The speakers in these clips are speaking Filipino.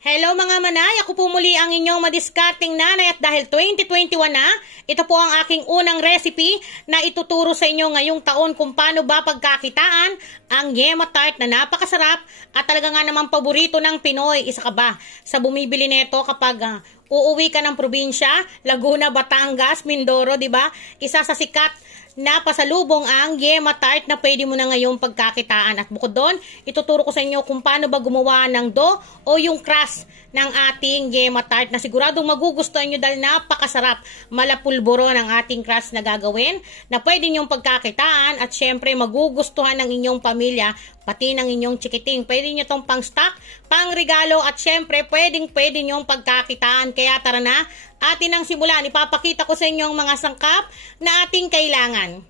Hello mga manay, ako po muli ang inyong madiskarting nanay at dahil 2021 na, ito po ang aking unang recipe na ituturo sa inyo ngayong taon kung paano ba pagkakitaan ang yema tart na napakasarap at talaga nga naman paborito ng Pinoy. Isa ka ba sa bumibili nito kapag uuwi ka ng probinsya, Laguna, Batangas, Mindoro, di ba? Isa sa sikat na pasalubong ang yema tart na pwede mo na ngayong pagkakitaan. At bukod doon, ituturo ko sa inyo kung paano ba gumawa ng dough o yung crust ng ating yema tart na siguradong magugustuhan nyo dahil napakasarap, malapulburo ng ating crust na gagawin na pwede nyong pagkakitaan at syempre magugustuhan ng inyong pamilya pati ng inyong chikiting. Pwede nyo tong pang stock, pang regalo at syempre pwede nyong pagkakitaan. Kaya tara na, atin ang simulan. Ipapakita ko sa inyo ang mga sangkap na ating kailangan.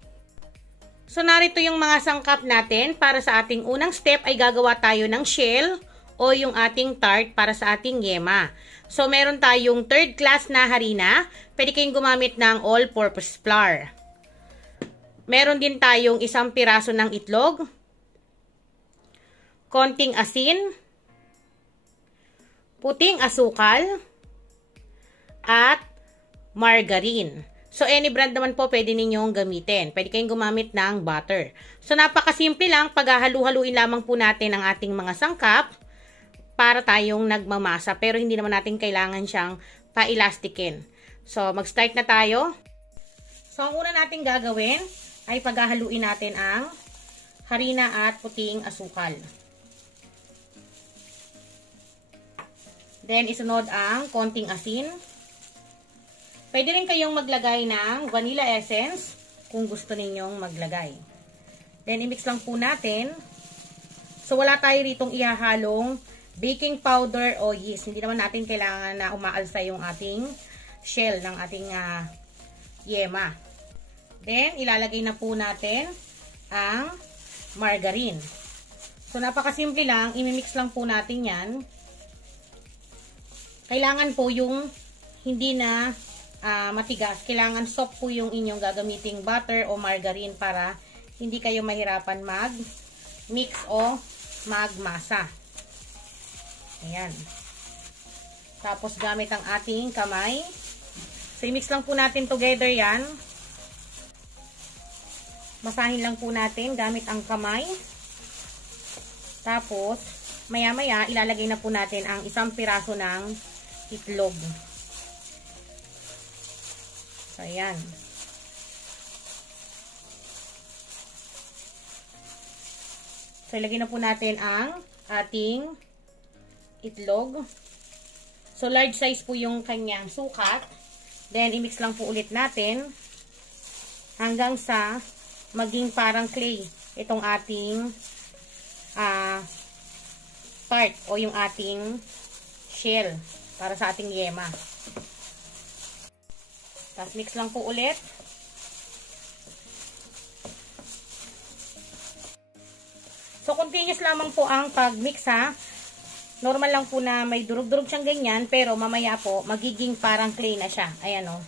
So narito yung mga sangkap natin. Para sa ating unang step ay gagawa tayo ng shell o yung ating tart para sa ating yema. So meron tayong third class na harina. Pwede kayong gumamit ng all-purpose flour. Meron din tayong isang piraso ng itlog, konting asin, puting asukal, at margarine. So, any brand naman po pwede ninyong gamitin. Pwede kayong gumamit ng butter. So, napakasimple lang. Paghahalu-haluin lamang po natin ang ating mga sangkap para tayong nagmamasa. Pero hindi naman natin kailangan siyang pa-elastikin. So, mag-start na tayo. So, ang una natin gagawin ay paghahaluin natin ang harina at puting asukal. Then, isunod ang konting asin. Pwede rin kayong maglagay ng vanilla essence kung gusto ninyong maglagay. Then, i-mix lang po natin. So, wala tayo ritong ihahalong baking powder o yeast. Hindi naman natin kailangan na umaalsa yung ating shell ng ating yema. Then, ilalagay na po natin ang margarine. So, napakasimple lang. I-mix lang po natin yan. Kailangan po yung hindi na matigas. Kailangan soft po yung inyong gagamiting butter o margarine para hindi kayo mahirapan mag-mix o magmasa. Ayan. Tapos gamit ang ating kamay. So, i-mix lang po natin together yan. Masahin lang po natin gamit ang kamay. Tapos, maya-maya, ilalagay na po natin ang isang piraso ng itlog. So, ayan. So, ilagay na po natin ang ating itlog. So, large size po yung kanyang sukat. Then, i-mix lang po ulit natin hanggang sa maging parang clay itong ating tart o yung ating shell para sa ating yema. Tapos mix lang po ulit. So continuous lamang po ang pag-mix ha. Normal lang po na may durug-durug siyang ganyan, pero mamaya po magiging parang clay na siya. Ayan o.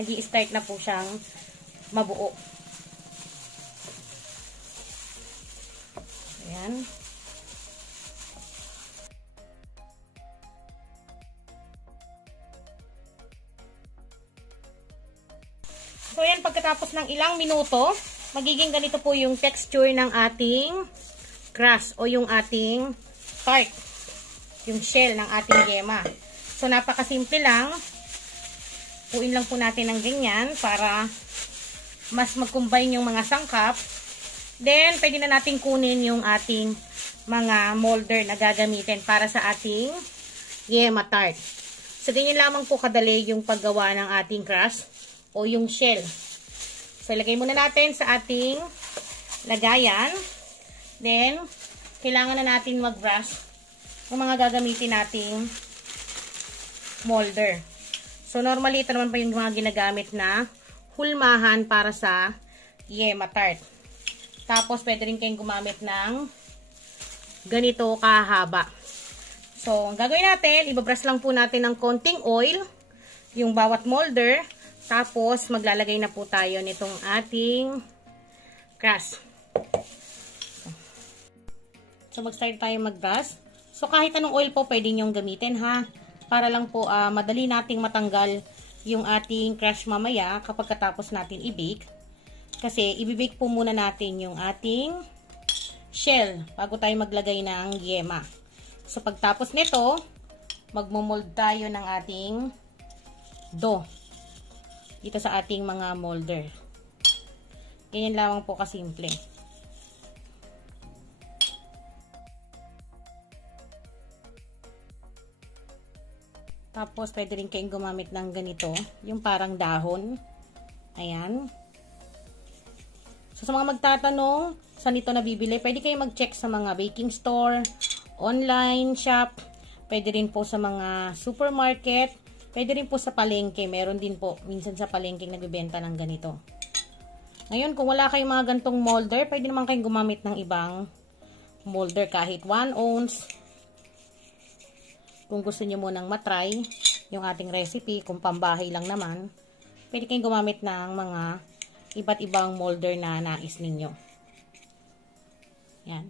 Nag-i-start na po siyang mabuo. Ayan. So, yan, pagkatapos ng ilang minuto, magiging ganito po yung texture ng ating crust o yung ating tart. Yung shell ng ating yema. So, napakasimple lang. Puin lang po natin ng ganyan para mas mag-combine yung mga sangkap. Then, pwede na natin kunin yung ating mga molder na gagamitin para sa ating yema tart. So, ganyan lamang po kadali yung paggawa ng ating crust o yung shell. So, ilagay muna natin sa ating lagayan. Then, kailangan na natin mag-brush ng mga gagamitin nating molder. So, normally, ito naman pa yung mga ginagamit na hulmahan para sa yema tart. Tapos, pwede rin kayong gumamit ng ganito kahaba. So, ang gagawin natin, ibabrush lang po natin ng konting oil yung bawat molder. Tapos, maglalagay na po tayo nitong ating crust. So, mag-start tayo mag-brush. So, kahit anong oil po pwede nyong gamitin ha. Para lang po madali nating matanggal yung ating crush mamaya kapag katapos natin i-bake. Kasi, i-bake po muna natin yung ating shell bago tayo maglagay ng yema. So, pagtapos nito, magmo-mold tayo ng ating dough dito sa ating mga molder. Ganyan lamang po kasimple. Tapos, pwede rin kayong gumamit ng ganito, yung parang dahon. Ayan. So, sa mga magtatanong, saan ito nabibili, pwede kayong mag-check sa mga baking store, online shop, pwede rin po sa mga supermarket, pwede rin po sa palengke. Meron din po, minsan sa palengke nagbibenta ng ganito. Ngayon, kung wala kayong mga gantong molder, pwede naman kayong gumamit ng ibang molder kahit 1 ounce. Kung gusto niyo munang matry yung ating recipe, kung pambahay lang naman, pwede kayong gumamit ng mga iba't ibang molder na nais ninyo. Yan.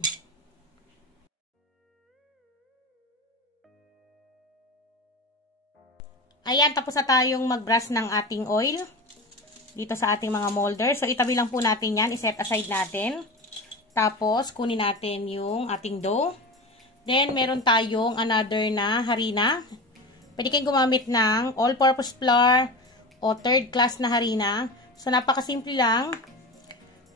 Ayan, tapos na tayong mag-brush ng ating oil dito sa ating mga molder. So, itabi lang po natin yan. I-set aside natin. Tapos, kunin natin yung ating dough. Then, meron tayong another na harina. Pwede kayong gumamit ng all-purpose flour o third class na harina. So, napakasimple lang.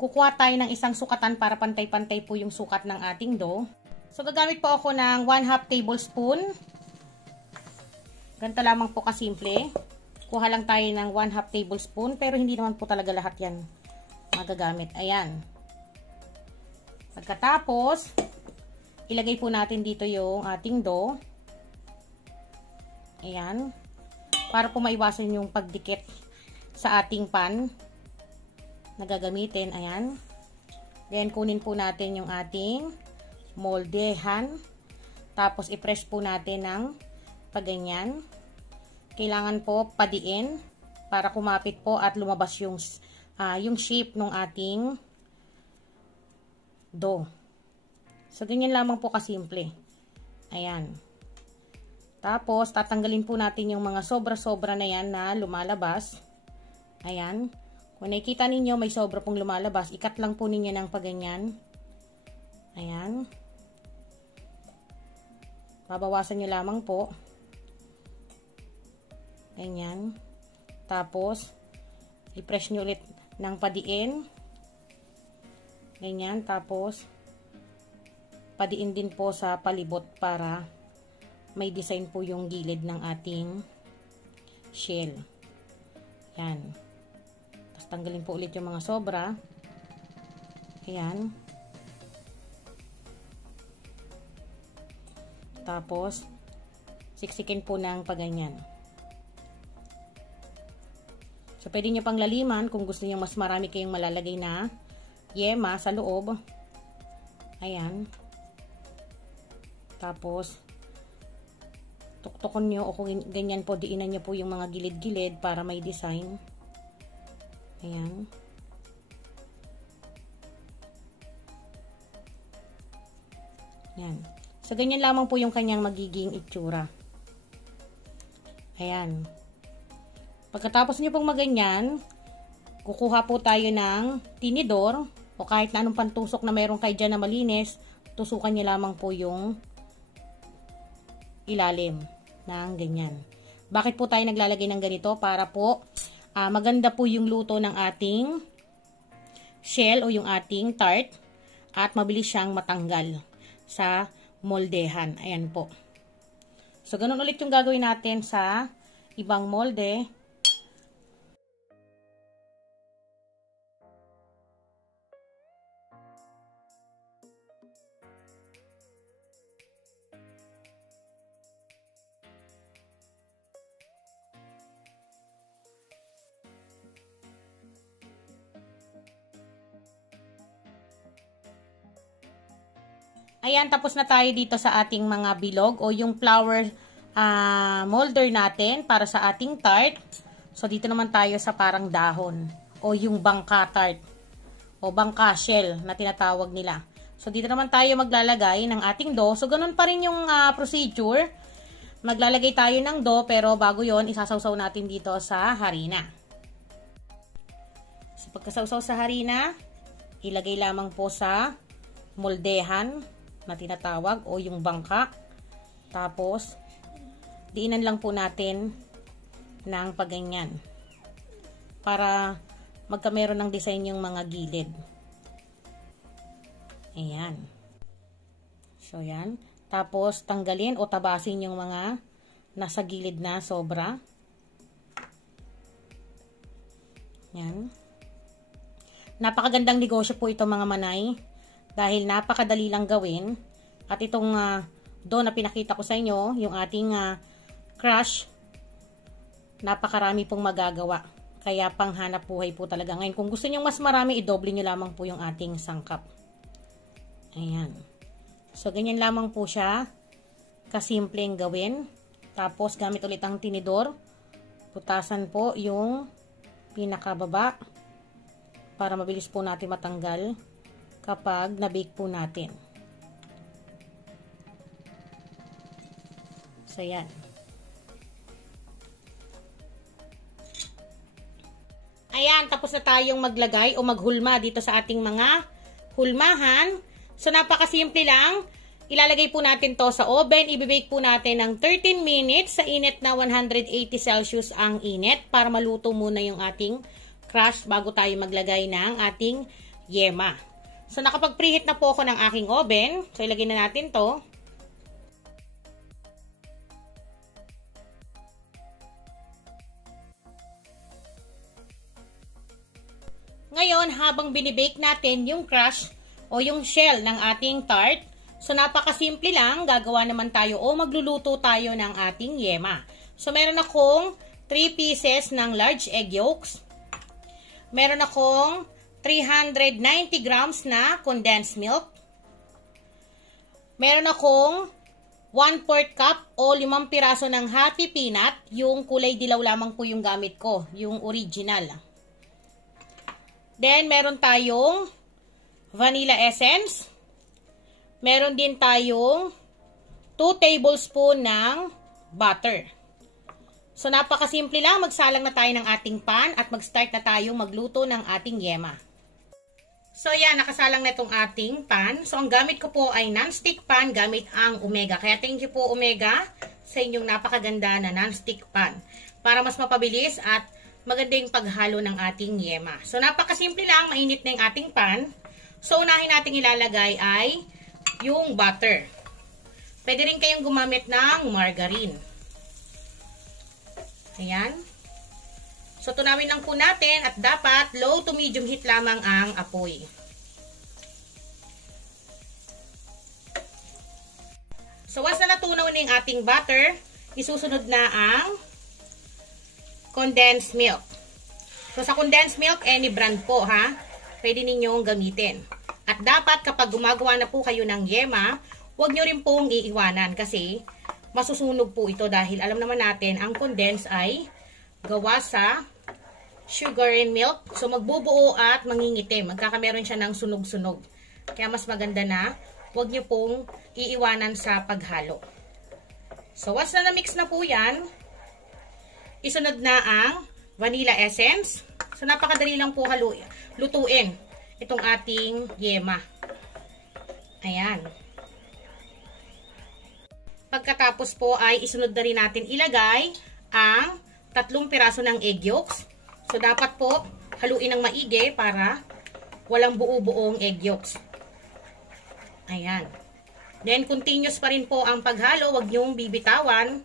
Kukuha tayo ng isang sukatan para pantay-pantay po yung sukat ng ating dough. So, gagamit po ako ng 1/2 tablespoon. Ganito lamang po kasimple. Kuha lang tayo ng 1/2 tablespoon. Pero hindi naman po talaga lahat yan magagamit. Ayan. Pagkatapos, ilagay po natin dito yung ating dough. Ayan. Para po maiwasan yung pagdikit sa ating pan na gagamitin. Ayan. Then, kunin po natin yung ating moldehan. Tapos, i-press po natin ng paganyan. Kailangan po padiin para kumapit po at lumabas yung shape ng ating dough. So, ganyan lamang po kasimple. Ayan. Tapos, tatanggalin po natin yung mga sobra-sobra na yan na lumalabas. Ayan. Kung nakikita ninyo, may sobra pong lumalabas, ikat lang po ninyo ng paganyan. Ayan. Babawasan nyo lamang po. Ganyan. Tapos, i-press nyo ulit ng padiin. Ganyan. Tapos, padiin din po sa palibot para may design po yung gilid ng ating shell. Yan. Tapos tanggalin po ulit yung mga sobra. Ayan. Tapos siksikin po ng paganyan. So pwede nyo pang laliman kung gusto nyo mas marami kayong malalagay na yema sa loob. Ayan. Tapos, tuktokan nyo o kung ganyan po, diinan nyo po yung mga gilid-gilid para may design. Ayan. Ayan. So, ganyan lamang po yung kanyang magiging itsura. Ayan. Pagkatapos nyo pong maganyan, kukuha po tayo ng tinidor o kahit na anong pantusok na meron kayo dyan na malinis, tusukan nyo lamang po yung ilalim ng ganyan. Bakit po tayo naglalagay ng ganito? Para po maganda po yung luto ng ating shell o yung ating tart at mabilis siyang matanggal sa moldehan. Ayan po. So, ganun ulit yung gagawin natin sa ibang molde. Ayan, tapos na tayo dito sa ating mga bilog o yung flower molder natin para sa ating tart. So, dito naman tayo sa parang dahon o yung bangka tart o bangka shell na tinatawag nila. So, dito naman tayo maglalagay ng ating dough. So, ganun pa rin yung procedure. Maglalagay tayo ng dough, pero bago yon isasawsaw natin dito sa harina. So, pagkasawsaw sa harina, ilagay lamang po sa moldehan na tinatawag o yung bangka. Tapos, diinan lang po natin ng pagganyan para magkameron ng design yung mga gilid. Ayan. So, yan. Tapos, tanggalin o tabasin yung mga nasa gilid na sobra. Yan. Napakagandang negosyo po ito mga manay. Dahil napakadali lang gawin. At itong dough na pinakita ko sa inyo, yung ating crush, napakarami pong magagawa. Kaya panghanap buhay po talaga. Ngayon, kung gusto nyo mas marami, i-double nyo lamang po yung ating sangkap. Ayan. So, ganyan lamang po siya. Kasimpleng gawin. Tapos, gamit ulit ang tinidor. Putasan po yung pinakababa para mabilis po natin matanggal kapag na-bake po natin. So, yan. Ayan, tapos na tayong maglagay o maghulma dito sa ating mga hulmahan. So, napakasimple lang. Ilalagay po natin to sa oven. Ibibake po natin ng 13 minutes sa init na 180 Celsius ang init para maluto muna yung ating crush bago tayo maglagay ng ating yema. So, nakapag-preheat na po ako ng aking oven. So, ilagay na natin to. Ngayon, habang binibake natin yung crush o yung shell ng ating tart, so napakasimple lang, gagawa naman tayo o magluluto tayo ng ating yema. So meron akong 3 pieces ng large egg yolks. Meron akong 390 grams na condensed milk. Meron akong 1/4 cup o 5 piraso ng happy peanut. Yung kulay dilaw lamang po yung gamit ko, yung original. Then, meron tayong vanilla essence. Meron din tayong 2 tablespoon ng butter. So, napakasimple lang. Magsalang na tayo ng ating pan at mag-start na tayong magluto ng ating yema. So, yan. Nakasalang na itong ating pan. So, ang gamit ko po ay non-stick pan gamit ang Omega. Kaya thank you po Omega sa inyong napakaganda na non-stick pan. Para mas mapabilis at maganda yung paghalo ng ating yema. So, napakasimple lang. Mainit na yung ating pan. So, unahin natin ilalagay ay yung butter. Pwede rin kayong gumamit ng margarine. Ayan. So, tunawin lang po natin at dapat low to medium heat lamang ang apoy. So, once na natunaw na yung ating butter, isusunod na ang condensed milk. So, sa condensed milk, any brand po, ha? Pwede ninyong gamitin. At dapat, kapag gumagawa na po kayo ng yema, huwag nyo rin pong iiwanan kasi masusunog po ito dahil alam naman natin, ang condensed ay gawa sa sugar and milk. So, magbubuo at mangingitim. Magkakameron siya ng sunog-sunog. Kaya mas maganda na huwag nyo pong iiwanan sa paghalo. So, once na na-mix na po yan, isunod na ang vanilla essence. So, napakadali lang po lutuin itong ating yema. Ayan. Pagkatapos po ay isunod na rin natin ilagay ang 3 piraso ng egg yolks. So, dapat po haluin ng maigi para walang buo-buong egg yolks. Ayan. Then, continuous pa rin po ang paghalo. Huwag niyong bibitawan.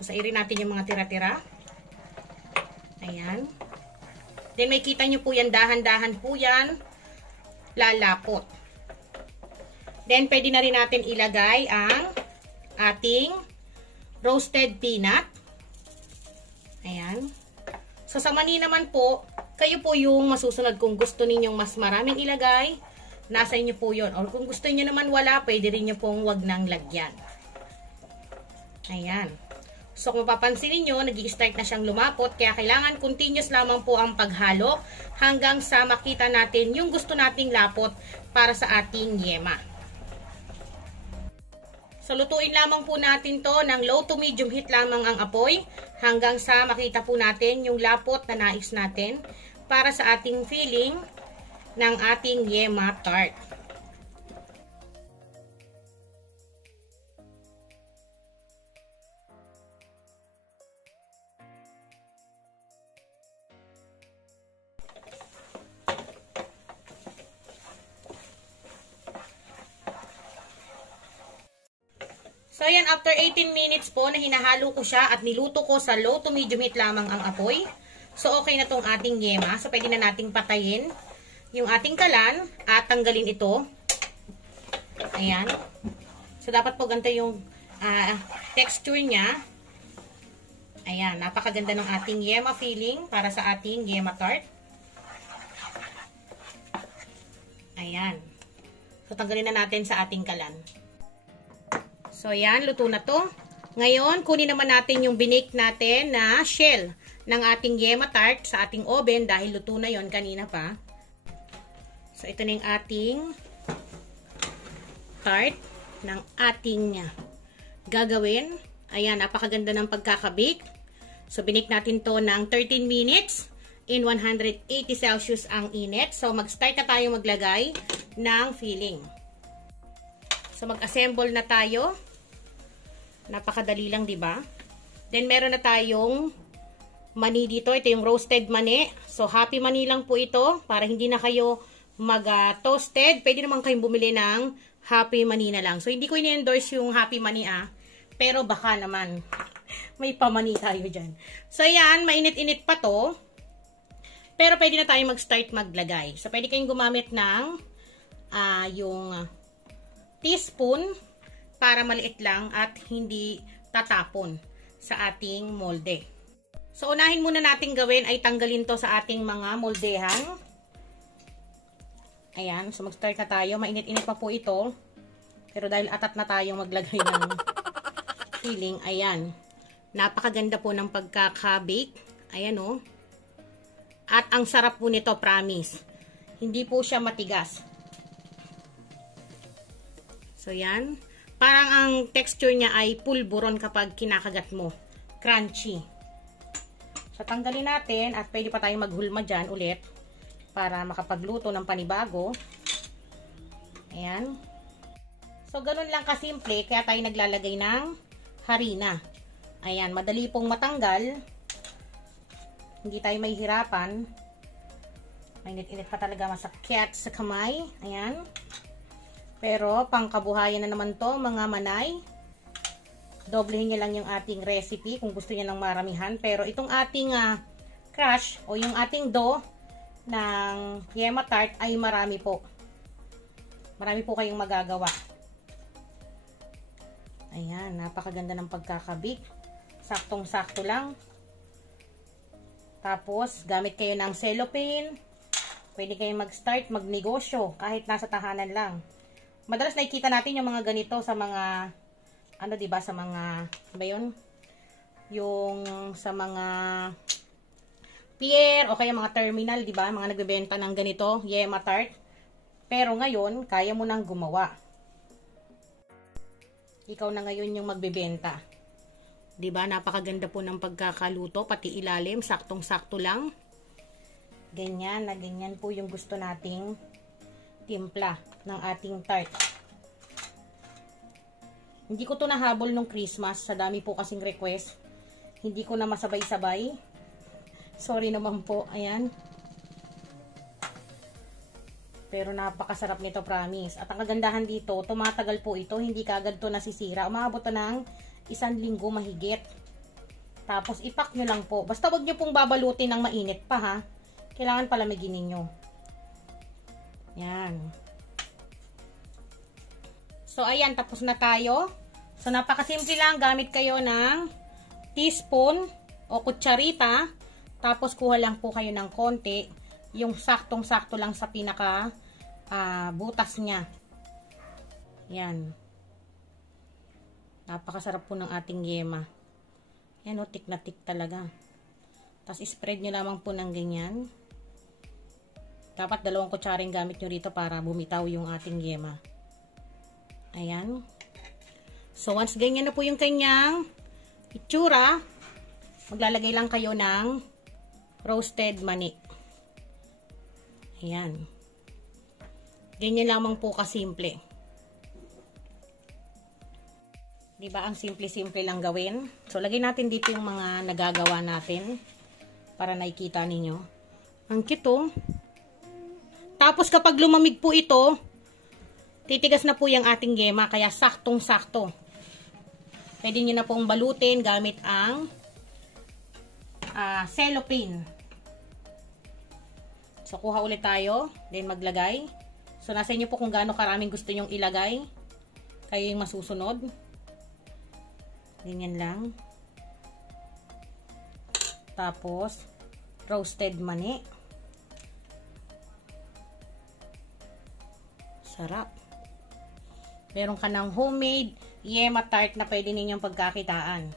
Sairin natin yung mga tira-tira. Ayan. Then, may kita nyo po yan, dahan-dahan po yan, lalapot. Then, pwede na rin natin ilagay ang ating roasted peanut. Ayan. So, sa mani naman po, kayo po yung masusunod kung gusto ninyong mas maraming ilagay, nasa inyo po yun. Or kung gusto niyo naman wala, pwede rin nyo pong wag nang lagyan. Ayan. So kung mapapansin niyo, nag-i-start na siyang lumapot, kaya kailangan continuous lamang po ang paghalo hanggang sa makita natin yung gusto nating lapot para sa ating yema. So lutuin lamang po natin to ng low to medium heat lamang ang apoy hanggang sa makita po natin yung lapot na nais natin para sa ating filling ng ating yema tart. So, ayan, after 18 minutes po na hinahalo ko siya at niluto ko sa low to medium heat lamang ang apoy. So, okay na tong ating yema. So, pwede na nating patayin yung ating kalan at tanggalin ito. Ayan. So, dapat po ganito yung texture niya. Ayan, napakaganda ng ating yema filling para sa ating yema tart. Ayan. So, tanggalin na natin sa ating kalan. So, ayan, luto na to. Ngayon, kunin naman natin yung binake natin na shell ng ating yema tart sa ating oven dahil luto na yon kanina pa. So, ito na yung ating tart ng ating gagawin. Ayan, napakaganda ng pagkakabake. So, binake natin to ng 13 minutes in 180 Celsius ang init. So, mag-start na tayo maglagay ng filling. So, mag-assemble na tayo. Napakadali lang, 'di ba? Then meron na tayong mani dito. Ito yung roasted mani. So happy mani lang po ito para hindi na kayo mag-toasted. Pwede naman kayong bumili ng happy mani na lang. So hindi ko ini-endorse yung happy mani pero baka naman may pamani tayo diyan. So ayan, mainit-init pa 'to. Pero pwede na tayong mag-start maglagay. So pwede kayong gumamit ng yung teaspoon para maliit lang at hindi tatapon sa ating molde. So, unahin muna natin gawin ay tanggalin to sa ating mga moldehan. Ayan. So, mag-start na tayo. Mainit-init pa po ito. Pero dahil atat na tayong maglagay ng filling, ayan. Napakaganda po ng pagkaka-bake. Ayan o. At ang sarap po nito, promise. Hindi po siya matigas. So, yan. Parang ang texture niya ay pulburon kapag kinakagat mo. Crunchy. So, tanggalin natin at pwede pa tayong maghulma dyan ulit para makapagluto ng panibago. Ayan. So, ganun lang kasimple kaya tayo naglalagay ng harina. Ayan, madali pong matanggal. Hindi tayo mahihirapan. Mainit-init pa talaga, masakit sa kamay. Ayan. Pero, pangkabuhayan na naman to mga manay. Doblehin nyo lang yung ating recipe kung gusto nyo ng maramihan. Pero, itong ating crush o yung ating dough ng yema tart ay marami po. Marami po kayong magagawa. Ayan, napakaganda ng pagkakabik. Saktong-sakto lang. Tapos, gamit kayo ng cellophane. Pwede kayong mag-start, magnegosyo kahit nasa tahanan lang. Madalas nakikita natin yung mga ganito sa mga, ano diba, sa mga, ba yun? Yung sa mga pier o kaya mga terminal, diba? Mga nagbebenta ng ganito, yema tart. Pero ngayon, kaya mo nang gumawa. Ikaw na ngayon yung magbebenta. Diba? Napakaganda po ng pagkakaluto, pati ilalim, saktong-sakto lang. Ganyan, na ganyan po yung gusto nating timpla ng ating tart. Hindi ko to nahabol nung Christmas. Sa dami po kasing request. Hindi ko na masabay-sabay. Sorry naman po. Ayan. Pero napakasarap nito, promise. At ang kagandahan dito, tumatagal po ito. Hindi kagad to nasisira. Umabot to ng 1 linggo mahigit. Tapos ipak nyo lang po. Basta wag nyo pong babalutin ng mainit pa ha. Kailangan palamigin ninyo. Yan. So, ayan. Tapos na tayo. So, napakasimple lang. Gamit kayo ng teaspoon o kutsarita. Tapos, kuha lang po kayo ng konti. Yung saktong-sakto lang sa pinaka butas niya. Yan. Napakasarap po ng ating yema. Yan o, tik na tik talaga. Tapos spread nyo lamang po ng ganyan. Dapat 2 kutsaring gamit nyo rito para bumitaw yung ating yema. Ayan. So once ganyan na po yung kanyang itsura, maglalagay lang kayo ng roasted mani. Ayan. Ganyan lamang po kasimple. Diba, ang simple-simple lang gawin. So, lagay natin dito yung mga nagagawa natin para nakikita ninyo. Ang cute, oh. Tapos, kapag lumamig po ito, titigas na po yung ating yema, kaya saktong-sakto. Pwede nyo na pong balutin gamit ang cellophane. So, kuha ulit tayo, then maglagay. So, nasa inyo po kung gaano karaming gusto nyong ilagay. Kayo yung masusunod. Ganyan lang. Tapos, roasted mani. Sarap. Meron ka ng homemade yema tart na pwede ninyong pagkakitaan.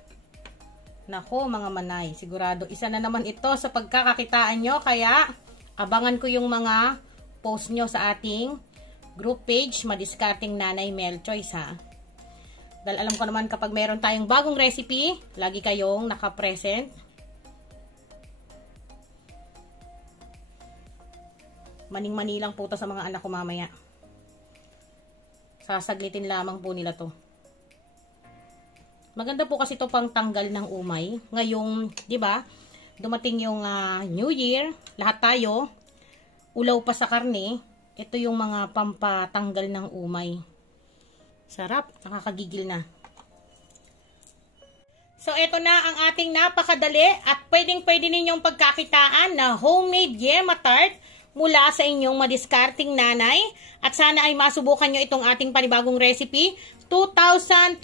Nako, mga manay. Sigurado, isa na naman ito sa pagkakakitaan nyo. Kaya, abangan ko yung mga post nyo sa ating group page, Madiskarteng Nanay Mel Choice, ha. Dahil alam ko naman kapag meron tayong bagong recipe, lagi kayong naka-present. Maning-mani lang po to sa mga anak ko mamaya. Sasaglitin lamang po nila to. Maganda po kasi to pang tanggal ng umay. Ngayong, di ba, dumating yung New Year, lahat tayo, ulaw pa sa karne, ito yung mga pampatanggal ng umay. Sarap, nakakagigil na. So, ito na ang ating napakadali at pwedeng-pwede ninyong pagkakitaan na homemade yema tart mula sa inyong madiskarteng nanay. At sana ay masubukan nyo itong ating panibagong recipe. 2021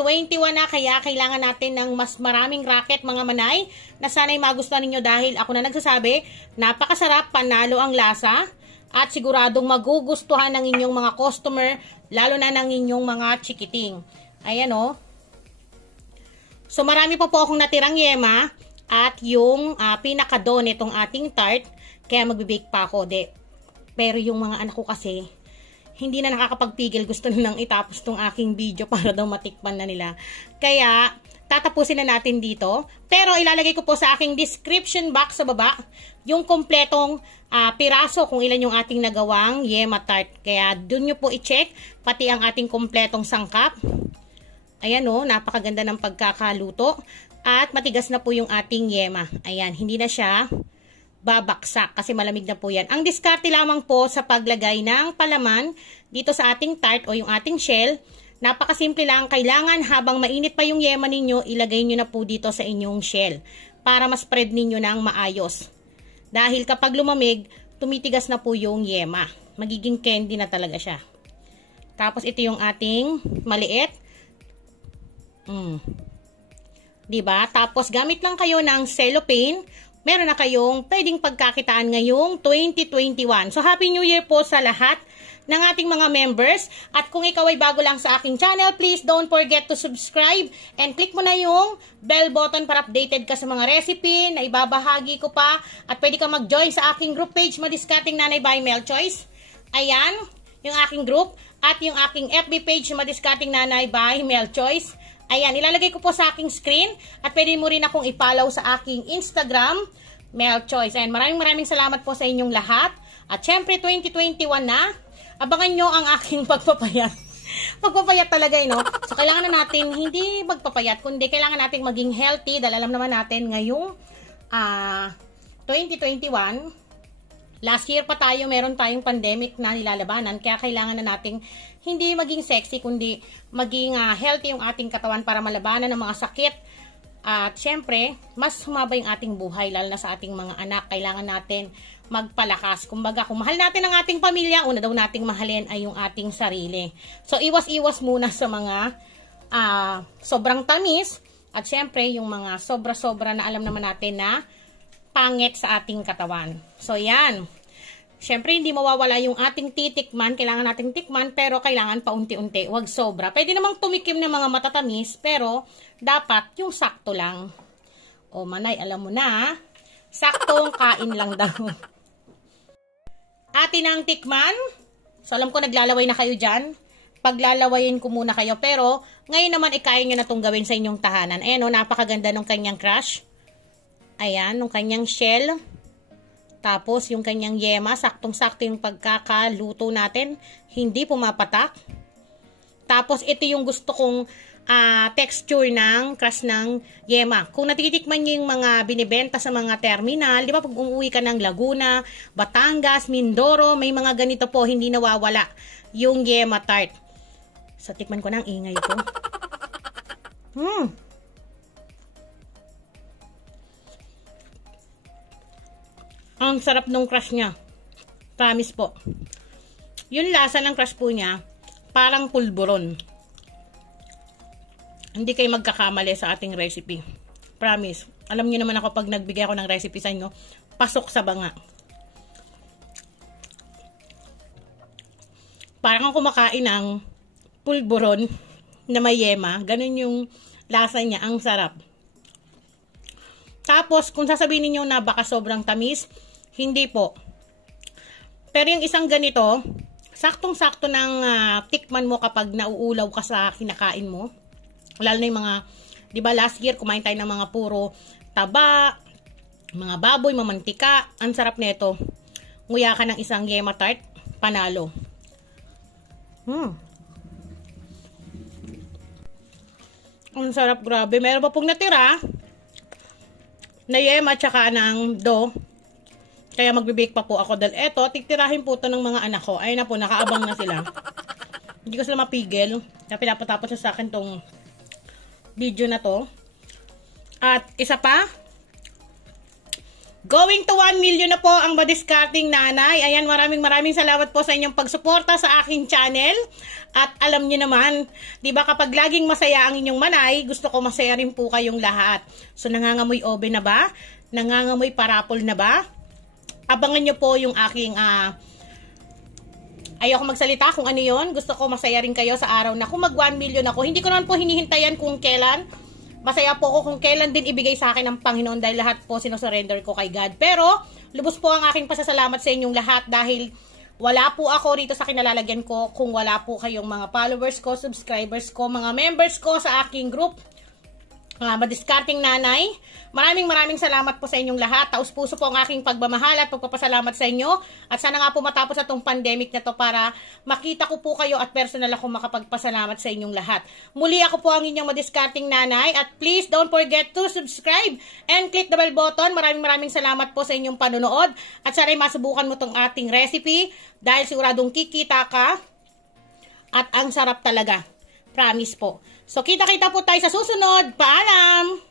na, kaya kailangan natin ng mas maraming racket, mga manay, na sana ay magustuhan ninyo dahil ako na nagsasabi, napakasarap, panalo ang lasa. At siguradong magugustuhan ng inyong mga customer, lalo na ng inyong mga chikiting. Ayan, o. So, marami pa po akong natirang yema at yung pinakado nitong ating tart. Kaya magbibake pa ako. Pero yung mga anak ko kasi, hindi na nakakapagpigil. Gusto nilang itapos tong aking video para daw matikman na nila. Kaya, tatapusin na natin dito. Pero ilalagay ko po sa aking description box sa baba yung kompletong piraso kung ilan yung ating nagawang yema tart. Kaya dun nyo po i-check pati ang ating kompletong sangkap. Ayan, o, napakaganda ng pagkakaluto. At matigas na po yung ating yema. Ayan, hindi na siya babaksak kasi malamig na po yan. Ang diskarte lamang po sa paglagay ng palaman dito sa ating tart o yung ating shell. Napakasimple lang. Kailangan habang mainit pa yung yema ninyo, ilagay nyo na po dito sa inyong shell para ma-spread ninyo ng maayos. Dahil kapag lumamig, tumitigas na po yung yema. Magiging candy na talaga siya. Tapos ito yung ating maliit. Diba? Tapos gamit lang kayo ng cellophane. Meron na kayong pwedeng pagkakitaan ngayong 2021. So Happy New Year po sa lahat ng ating mga members. At kung ikaw ay bago lang sa aking channel, please don't forget to subscribe and click mo na yung bell button para updated ka sa mga recipe na ibabahagi ko pa. At pwede ka mag-join sa aking group page, Madiskarteng Nanay by Mel Choice. Ayan, yung aking group. At yung aking FB page, Madiskarteng Nanay by Mel Choice. Ayan, ilalagay ko po sa aking screen. At pwede mo rin akong i-follow sa aking Instagram, Mel Choice. Ayan, maraming salamat po sa inyong lahat. At syempre, 2021 na. Abangan nyo ang aking pagpapayat. Pagpapayat talaga, no? So, kailangan na natin hindi magpapayat, kundi kailangan natin maging healthy. Dahil alam naman natin ngayong 2021, last year pa tayo, meron tayong pandemic na nilalabanan. Kaya kailangan na nating hindi maging sexy, kundi maging healthy yung ating katawan para malabanan ng mga sakit. At syempre, mas humaba yung ating buhay, lalo na sa ating mga anak. Kailangan natin magpalakas. Kumbaga, kung mahal natin ang ating pamilya, una daw nating mahalin ay yung ating sarili. So, iwas-iwas muna sa mga sobrang tamis. At syempre, yung mga sobra-sobra na alam naman natin na pangit sa ating katawan. So, yan. Syempre, hindi mawawala yung ating titikman. Kailangan nating tikman, pero kailangan paunti-unti. Huwag sobra. Pwede namang tumikim ng mga matatamis, pero dapat yung sakto lang. O Manay, alam mo na, saktong kain lang daw. Atin ang tikman. So alam ko naglalaway na kayo dyan. Paglalawayin ko muna kayo. Pero ngayon naman ikain nyo na itong gawin sa inyong tahanan. Ayan o, napakaganda ng kanyang crush. Ayan, ng kanyang shell. Tapos yung kanyang yema, saktong-sakto yung pagkakaluto natin. Hindi pumapatak. Tapos ito yung gusto kong texture ng crush ng yema. Kung natitikman nyo yung mga binibenta sa mga terminal, di ba pag umuwi ka ng Laguna, Batangas, Mindoro, may mga ganito po, hindi nawawala yung yema tart. So, tikman ko ng ingay ito. Ang sarap ng crush niya. Promise po. Yung lasa ng crush po niya, parang pulburon. Hindi kayo magkakamali sa ating recipe. Promise. Alam niyo naman ako pag nagbigay ako ng recipe sa inyo, pasok sa banga. Parang kumakain ng pulburon na may yema. Ganun yung lasa niya. Ang sarap. Tapos, kung sasabihin niyo na baka sobrang tamis, hindi po. Pero yung isang ganito, saktong-sakto ng tikman mo kapag nauulaw ka sa kinakain mo. Lalo na yung mga, di ba last year kumain tayo ng mga puro taba, mga baboy, mamantika. Ang sarap nito. Nguya ka ng isang yema tart, panalo. Ang sarap, grabe. Meron pa pong natira na yema tsaka ng dough. Kaya magbe-bake pa po ako dahil eto, titirahin po ito ng mga anak ko. Ayun na po, nakaabang na sila. Hindi ko sila mapigil. Kaya pinapatapos sa akin tong video na to. At isa pa, going to 1 million na po ang madiscarding nanay. Ayan, maraming salamat po sa inyong pagsuporta sa aking channel. At alam niyo naman, di ba kapag laging masaya ang inyong manay, gusto ko masaya rin po kayong lahat. So nangangamoy oven na ba? Nangangamoy parapol na ba? Abangan nyo po yung aking ayoko magsalita kung ano yon. Gusto ko masaya rin kayo sa araw na kung mag 1 million ako. Hindi ko naman po hinihintayan kung kailan. Masaya po ako kung kailan din ibigay sa akin ng Panginoon dahil lahat po sinosurrender ko kay God. Pero, lubos po ang aking pasasalamat sa inyong lahat dahil wala po ako rito sa kinalalagyan ko kung wala po kayong mga followers ko, subscribers ko, mga members ko sa aking group. Madiscarding nanay. Maraming salamat po sa inyong lahat. Taos puso po ang aking pagmamahal at pagpapasalamat sa inyo. At sana nga po matapos na itong pandemic na to para makita ko po kayo at personal ako makapagpasalamat sa inyong lahat. Muli ako po ang inyong madiscarding nanay. At please don't forget to subscribe and click the bell button. Maraming salamat po sa inyong panonood. At sana'y masubukan mo tong ating recipe dahil siguradong kikita ka. At ang sarap talaga. Promise po. So, kita-kita po tayo sa susunod. Paalam!